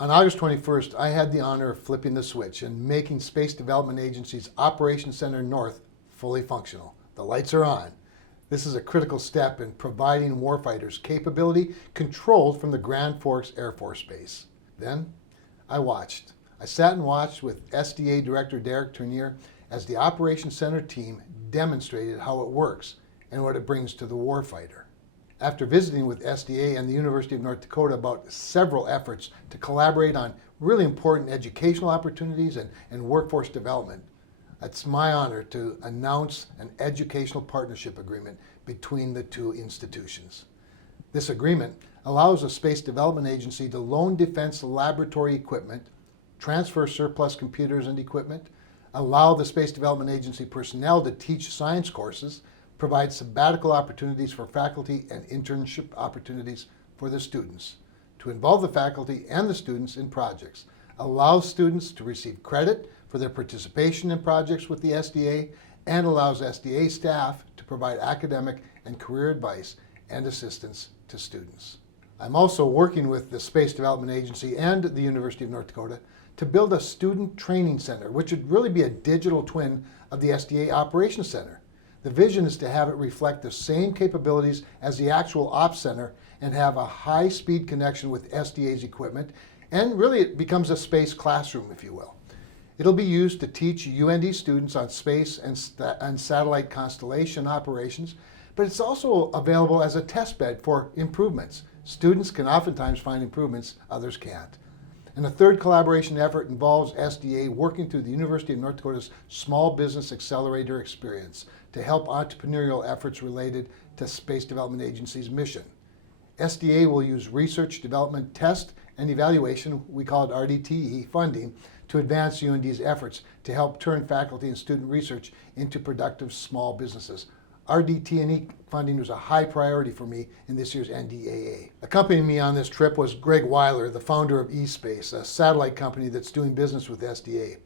On August 21st, I had the honor of flipping the switch and making Space Development Agency's Operations Center North fully functional. The lights are on. This is a critical step in providing warfighters capability controlled from the Grand Forks Air Force Base. Then I watched. I sat and watched with SDA Director Derek Tournier as the Operations Center team demonstrated how it works and what it brings to the warfighter. After visiting with SDA and the University of North Dakota about several efforts to collaborate on really important educational opportunities and workforce development, it's my honor to announce an educational partnership agreement between the two institutions. This agreement allows the Space Development Agency to loan defense laboratory equipment, transfer surplus computers and equipment, allow the Space Development Agency personnel to teach science courses, provide sabbatical opportunities for faculty and internship opportunities for the students, to involve the faculty and the students in projects, allows students to receive credit for their participation in projects with the SDA, and allows SDA staff to provide academic and career advice and assistance to students. I'm also working with the Space Development Agency and the University of North Dakota to build a student training center, which would really be a digital twin of the SDA Operations Center. The vision is to have it reflect the same capabilities as the actual Ops Center and have a high-speed connection with SDA's equipment, and really it becomes a space classroom, if you will. It'll be used to teach UND students on space and satellite constellation operations, but it's also available as a test bed for improvements. Students can oftentimes find improvements others can't. And a third collaboration effort involves SDA working through the University of North Dakota's Small Business Accelerator experience to help entrepreneurial efforts related to Space Development Agency's mission. SDA will use research, development, test, and evaluation, we call it RDTE funding, to advance UND's efforts to help turn faculty and student research into productive small businesses. RDT&E funding was a high priority for me in this year's NDAA. Accompanying me on this trip was Greg Weiler, the founder of eSpace, a satellite company that's doing business with SDA.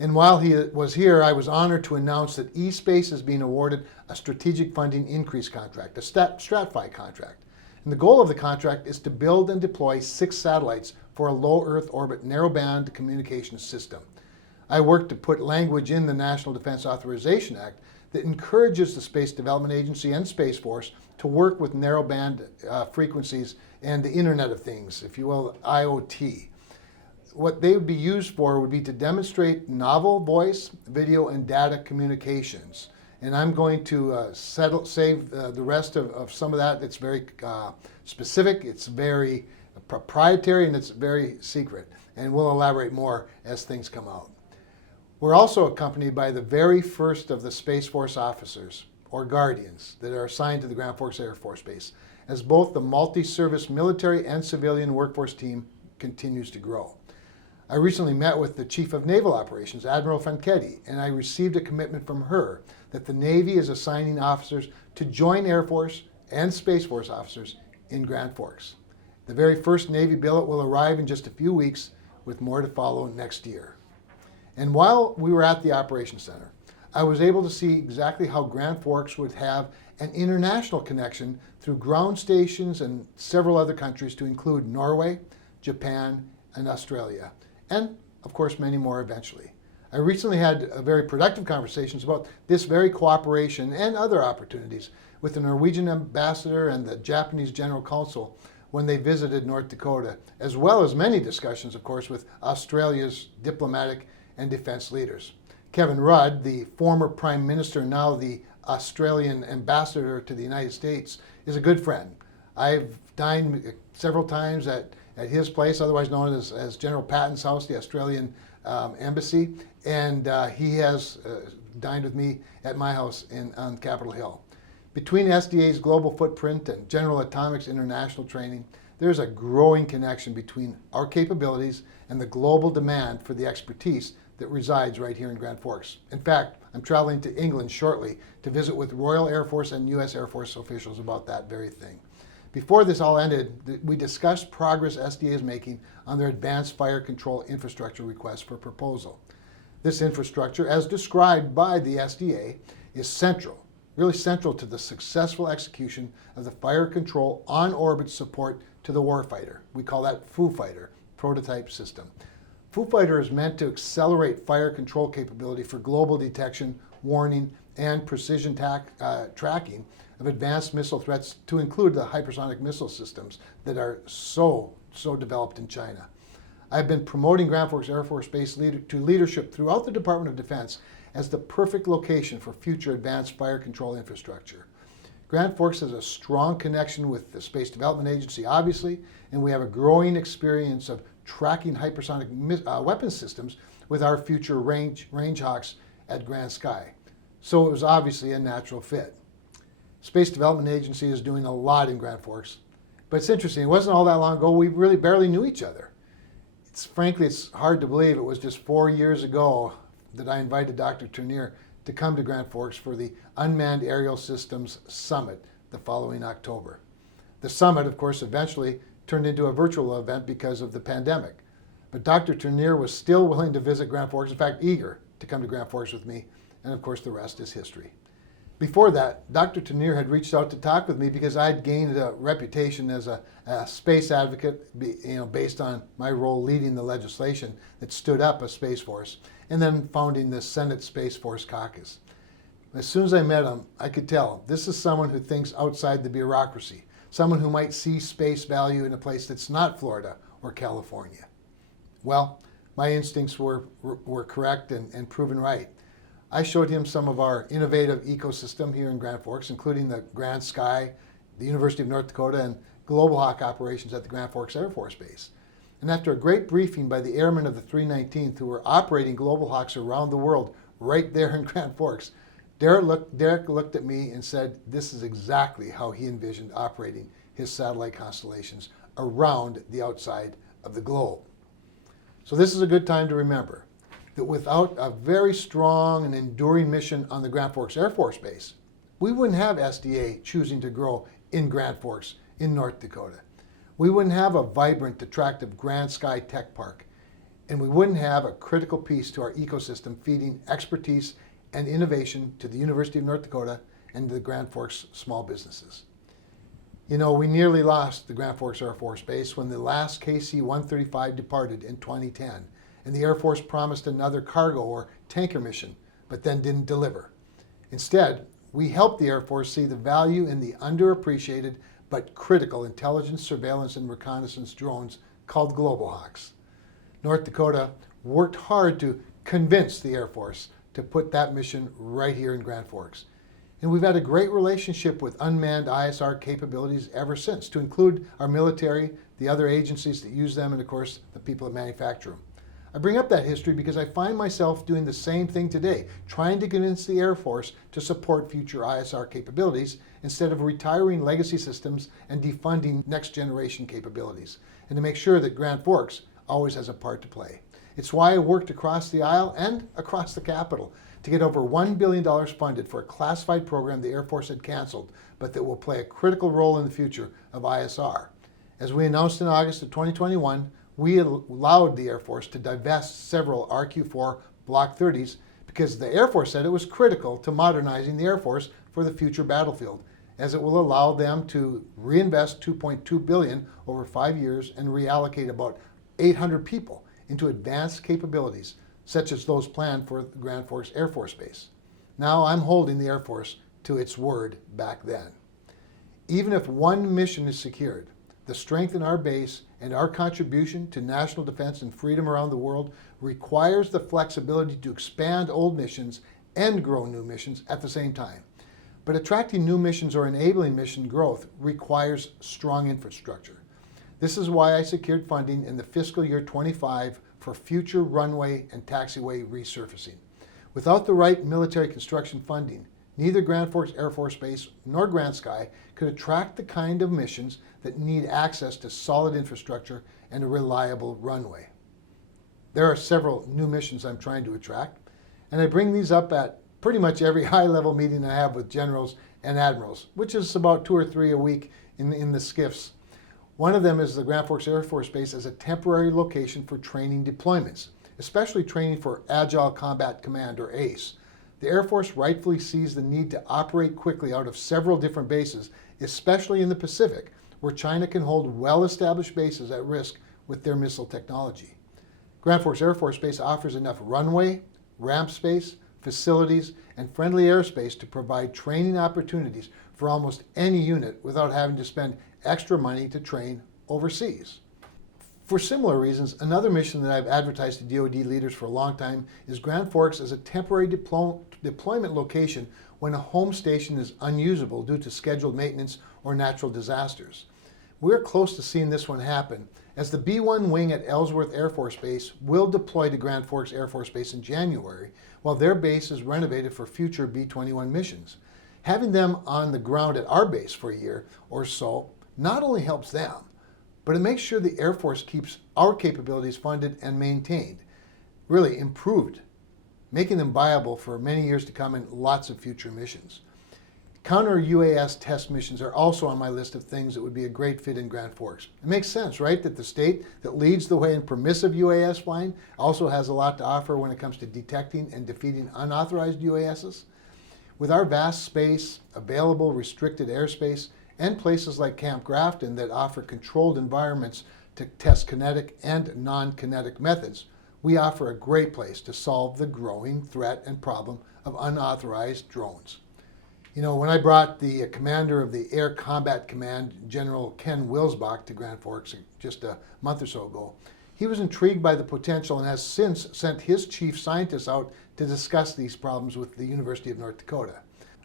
And while he was here, I was honored to announce that eSpace is being awarded a strategic funding increase contract, a STRATFI contract. And the goal of the contract is to build and deploy 6 satellites for a low Earth orbit narrowband communications system. I worked to put language in the National Defense Authorization Act that encourages the Space Development Agency and Space Force to work with narrowband frequencies and the Internet of Things, if you will, IoT. What they would be used for would be to demonstrate novel voice, video, and data communications. And I'm going to save the rest of some of that. It's very specific, it's very proprietary, and it's very secret. And we'll elaborate more as things come out. We're also accompanied by the very first of the Space Force officers, or Guardians, that are assigned to the Grand Forks Air Force Base, as both the multi-service military and civilian workforce team continues to grow. I recently met with the Chief of Naval Operations, Admiral Fanchetti, and I received a commitment from her that the Navy is assigning officers to join Air Force and Space Force officers in Grand Forks. The very first Navy billet will arrive in just a few weeks, with more to follow next year. And while we were at the Operations Center, I was able to see exactly how Grand Forks would have an international connection through ground stations in several other countries, to include Norway, Japan, and Australia, and of course many more eventually. I recently had very productive conversations about this very cooperation and other opportunities with the Norwegian ambassador and the Japanese general counsel when they visited North Dakota, as well as many discussions, of course, with Australia's diplomatic and defense leaders. Kevin Rudd, the former Prime Minister, now the Australian ambassador to the United States, is a good friend. I've dined several times at his place, otherwise known as General Patton's house, the Australian embassy, and he has dined with me at my house on Capitol Hill. Between SDA's global footprint and General Atomics International training, there's a growing connection between our capabilities and the global demand for the expertise that resides right here in Grand Forks. In fact, I'm traveling to England shortly to visit with Royal Air Force and U.S. Air Force officials about that very thing. Before this all ended, we discussed progress SDA is making on their Advanced Fire Control Infrastructure request for proposal. This infrastructure, as described by the SDA, is central, really central to the successful execution of the fire control on-orbit support to the warfighter. We call that FOO fighter, prototype system. Foo Fighter is meant to accelerate fire control capability for global detection, warning, and precision tracking of advanced missile threats, to include the hypersonic missile systems that are so developed in China. I've been promoting Grand Forks Air Force Base to leadership throughout the Department of Defense as the perfect location for future advanced fire control infrastructure. Grand Forks has a strong connection with the Space Development Agency, obviously, and we have a growing experience of tracking hypersonic weapon systems with our future range hawks at Grand Sky. So it was obviously a natural fit. Space Development Agency is doing a lot in Grand Forks, but it's interesting. It wasn't all that long ago. We really barely knew each other. Frankly, it's hard to believe it was just 4 years ago that I invited Dr. Turnier to come to Grand Forks for the Unmanned Aerial Systems Summit the following October. The summit, of course, eventually turned into a virtual event because of the pandemic. But Dr. Turnier was still willing to visit Grand Forks, in fact, eager to come to Grand Forks with me, and of course the rest is history. Before that, Dr. Turnier had reached out to talk with me because I'd gained a reputation as a space advocate, based on my role leading the legislation that stood up a Space Force, and then founding the Senate Space Force Caucus. As soon as I met him, I could tell this is someone who thinks outside the bureaucracy, someone who might see space value in a place that's not Florida or California. Well, my instincts were correct and proven right. I showed him some of our innovative ecosystem here in Grand Forks, including the Grand Sky, the University of North Dakota, and Global Hawk operations at the Grand Forks Air Force Base. And after a great briefing by the airmen of the 319th who were operating Global Hawks around the world right there in Grand Forks, Derek looked at me and said this is exactly how he envisioned operating his satellite constellations around the outside of the globe. So this is a good time to remember that without a very strong and enduring mission on the Grand Forks Air Force Base, we wouldn't have SDA choosing to grow in Grand Forks in North Dakota. We wouldn't have a vibrant, attractive Grand Sky Tech Park, and we wouldn't have a critical piece to our ecosystem feeding expertise and innovation to the University of North Dakota and the Grand Forks small businesses. We nearly lost the Grand Forks Air Force Base when the last KC-135 departed in 2010. And the Air Force promised another cargo or tanker mission, but then didn't deliver. Instead, we helped the Air Force see the value in the underappreciated but critical intelligence, surveillance, and reconnaissance drones called Global Hawks. North Dakota worked hard to convince the Air Force to put that mission right here in Grand Forks. And we've had a great relationship with unmanned ISR capabilities ever since, to include our military, the other agencies that use them, and of course, the people that manufacture them. I bring up that history because I find myself doing the same thing today, trying to convince the Air Force to support future ISR capabilities instead of retiring legacy systems and defunding next generation capabilities, and to make sure that Grand Forks always has a part to play. It's why I worked across the aisle and across the Capitol to get over $1 billion funded for a classified program the Air Force had canceled, but that will play a critical role in the future of ISR. As we announced in August of 2021, we allowed the Air Force to divest several RQ-4 Block 30s because the Air Force said it was critical to modernizing the Air Force for the future battlefield, as it will allow them to reinvest $2.2 billion over 5 years and reallocate about 800 people into advanced capabilities, such as those planned for the Grand Forks Air Force Base. Now I'm holding the Air Force to its word back then. Even if one mission is secured, the strength in our base and our contribution to national defense and freedom around the world requires the flexibility to expand old missions and grow new missions at the same time. But attracting new missions or enabling mission growth requires strong infrastructure. This is why I secured funding in the fiscal year 25 for future runway and taxiway resurfacing. Without the right military construction funding, neither Grand Forks Air Force Base nor Grand Sky could attract the kind of missions that need access to solid infrastructure and a reliable runway. There are several new missions I'm trying to attract, and I bring these up at pretty much every high-level meeting I have with generals and admirals, which is about 2 or 3 a week in the SCIFs. One of them is the Grand Forks Air Force Base as a temporary location for training deployments, especially training for Agile Combat Command, or ACE. The Air Force rightfully sees the need to operate quickly out of several different bases, especially in the Pacific, where China can hold well-established bases at risk with their missile technology. Grand Forks Air Force Base offers enough runway, ramp space, facilities, and friendly airspace to provide training opportunities for almost any unit without having to spend extra money to train overseas. For similar reasons, another mission that I've advertised to DoD leaders for a long time is Grand Forks as a temporary deployment location when a home station is unusable due to scheduled maintenance or natural disasters. We're close to seeing this one happen, as the B-1 wing at Ellsworth Air Force Base will deploy to Grand Forks Air Force Base in January, while their base is renovated for future B-21 missions. Having them on the ground at our base for a year or so not only helps them, but it makes sure the Air Force keeps our capabilities funded and maintained, really improved, making them viable for many years to come in lots of future missions. Counter UAS test missions are also on my list of things that would be a great fit in Grand Forks. It makes sense, right, that the state that leads the way in permissive UAS flying also has a lot to offer when it comes to detecting and defeating unauthorized UASs. With our vast space, available restricted airspace, and places like Camp Grafton that offer controlled environments to test kinetic and non-kinetic methods, we offer a great place to solve the growing threat and problem of unauthorized drones. You know, when I brought the commander of the Air Combat Command, General Ken Wilsbach, to Grand Forks just a month or so ago, he was intrigued by the potential and has since sent his chief scientists out to discuss these problems with the University of North Dakota.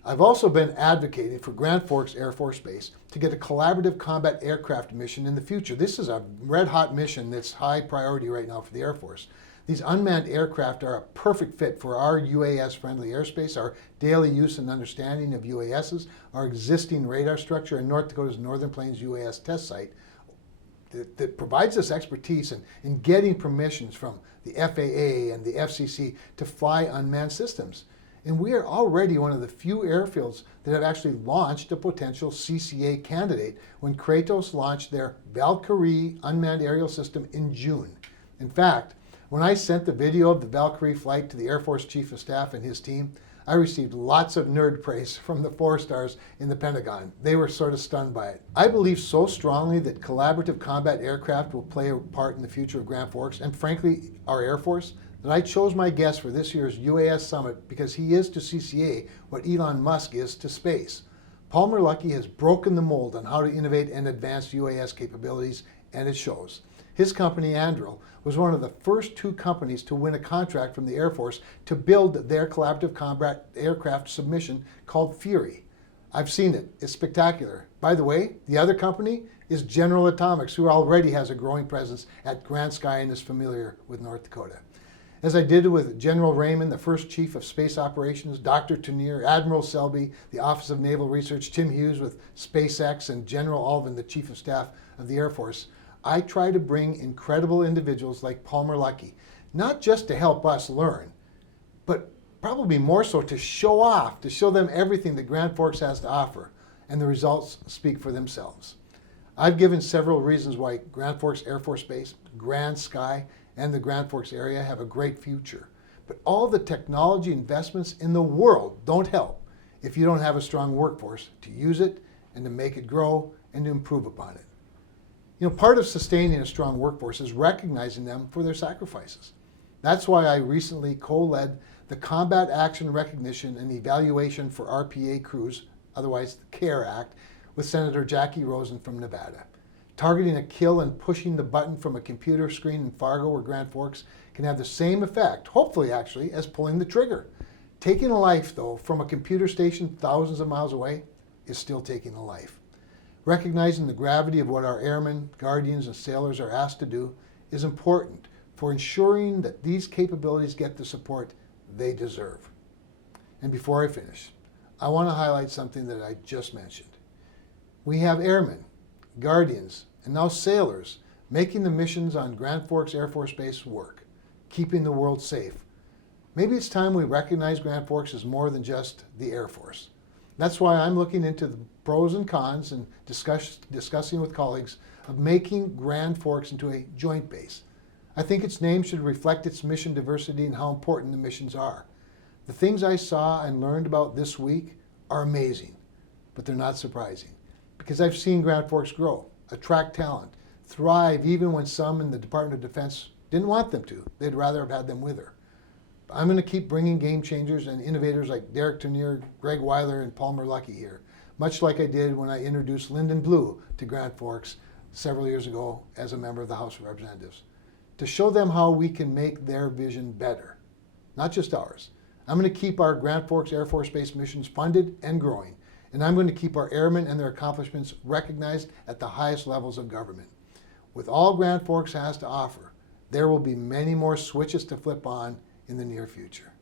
I've also been advocating for Grand Forks Air Force Base to get a collaborative combat aircraft mission in the future. This is a red-hot mission that's high priority right now for the Air Force. These unmanned aircraft are a perfect fit for our UAS-friendly airspace, our daily use and understanding of UASs, our existing radar structure, and North Dakota's Northern Plains UAS test site that provides us expertise in getting permissions from the FAA and the FCC to fly unmanned systems. And we are already one of the few airfields that have actually launched a potential CCA candidate when Kratos launched their Valkyrie unmanned aerial system in June. In fact, when I sent the video of the Valkyrie flight to the Air Force Chief of Staff and his team, I received lots of nerd praise from the 4-stars in the Pentagon. They were sort of stunned by it. I believe so strongly that collaborative combat aircraft will play a part in the future of Grand Forks and, frankly, our Air Force, that I chose my guest for this year's UAS Summit because he is to CCA what Elon Musk is to space. Palmer Luckey has broken the mold on how to innovate and advance UAS capabilities, and it shows. His company, Anduril, was one of the first 2 companies to win a contract from the Air Force to build their collaborative combat aircraft submission called Fury. I've seen it. It's spectacular. By the way, the other company is General Atomics, who already has a growing presence at Grand Sky and is familiar with North Dakota. As I did with General Raymond, the first Chief of Space Operations, Dr. Tenier, Admiral Selby, the Office of Naval Research, Tim Hughes with SpaceX, and General Alvin, the Chief of Staff of the Air Force, I try to bring incredible individuals like Palmer Luckey, not just to help us learn, but probably more so to show off, to show them everything that Grand Forks has to offer, and the results speak for themselves. I've given several reasons why Grand Forks Air Force Base, Grand Sky, and the Grand Forks area have a great future. But all the technology investments in the world don't help if you don't have a strong workforce to use it and to make it grow and to improve upon it. You know, part of sustaining a strong workforce is recognizing them for their sacrifices. That's why I recently co-led the Combat Action Recognition and Evaluation for RPA Crews, otherwise the CARE Act, with Senator Jackie Rosen from Nevada. Targeting a kill and pushing the button from a computer screen in Fargo or Grand Forks can have the same effect, hopefully actually, as pulling the trigger. Taking a life, though, from a computer station thousands of miles away is still taking a life. Recognizing the gravity of what our airmen, guardians, and sailors are asked to do is important for ensuring that these capabilities get the support they deserve. And before I finish, I want to highlight something that I just mentioned. We have airmen, guardians, and now sailors making the missions on Grand Forks Air Force Base work, keeping the world safe. Maybe it's time we recognize Grand Forks as more than just the Air Force. That's why I'm looking into the pros and cons and discussing with colleagues of making Grand Forks into a joint base. I think its name should reflect its mission diversity and how important the missions are. The things I saw and learned about this week are amazing, but they're not surprising because I've seen Grand Forks grow, attract talent, thrive even when some in the Department of Defense didn't want them to. They'd rather have had them with her. I'm going to keep bringing game changers and innovators like Derek Tenier, Greg Weiler, and Palmer Luckey here, much like I did when I introduced Lyndon Blue to Grand Forks several years ago as a member of the House of Representatives, to show them how we can make their vision better, not just ours. I'm going to keep our Grand Forks Air Force Base missions funded and growing, and I'm going to keep our airmen and their accomplishments recognized at the highest levels of government. With all Grand Forks has to offer, there will be many more switches to flip on in the near future.